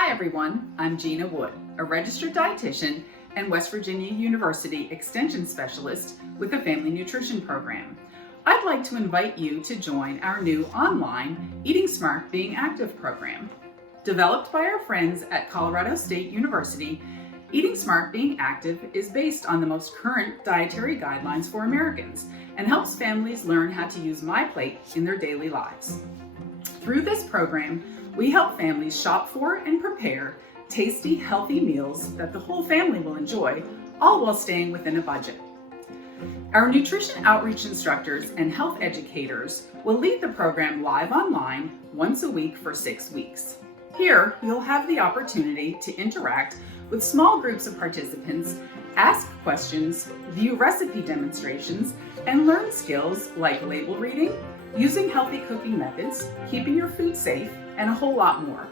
Hi everyone, I'm Gina Wood, a registered dietitian and West Virginia University Extension specialist with the Family Nutrition Program. I'd like to invite you to join our new online Eating Smart Being Active program. Developed by our friends at Colorado State University, Eating Smart Being Active is based on the most current dietary guidelines for Americans and helps families learn how to use MyPlate in their daily lives. Through this program, we help families shop for and prepare tasty, healthy meals that the whole family will enjoy, all while staying within a budget. Our nutrition outreach instructors and health educators will lead the program live online once a week for 6 weeks. Here, you'll have the opportunity to interact with small groups of participants, ask questions, view recipe demonstrations, and learn skills like label reading, using healthy cooking methods, keeping your food safe, and a whole lot more.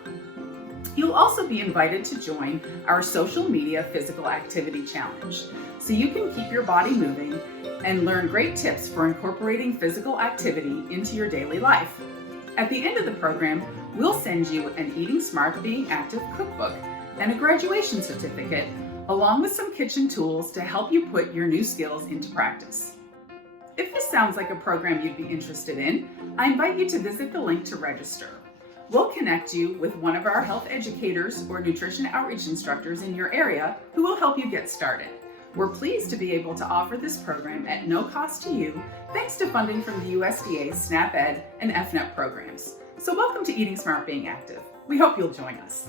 You'll also be invited to join our social media physical activity challenge, so you can keep your body moving and learn great tips for incorporating physical activity into your daily life. At the end of the program, we'll send you an Eating Smart Being Active cookbook and a graduation certificate, along with some kitchen tools to help you put your new skills into practice. If this sounds like a program you'd be interested in, I invite you to visit the link to register. We'll connect you with one of our health educators or nutrition outreach instructors in your area who will help you get started. We're pleased to be able to offer this program at no cost to you, thanks to funding from the USDA's SNAP-Ed and EFNEP programs. So welcome to Eating Smart Being Active. We hope you'll join us.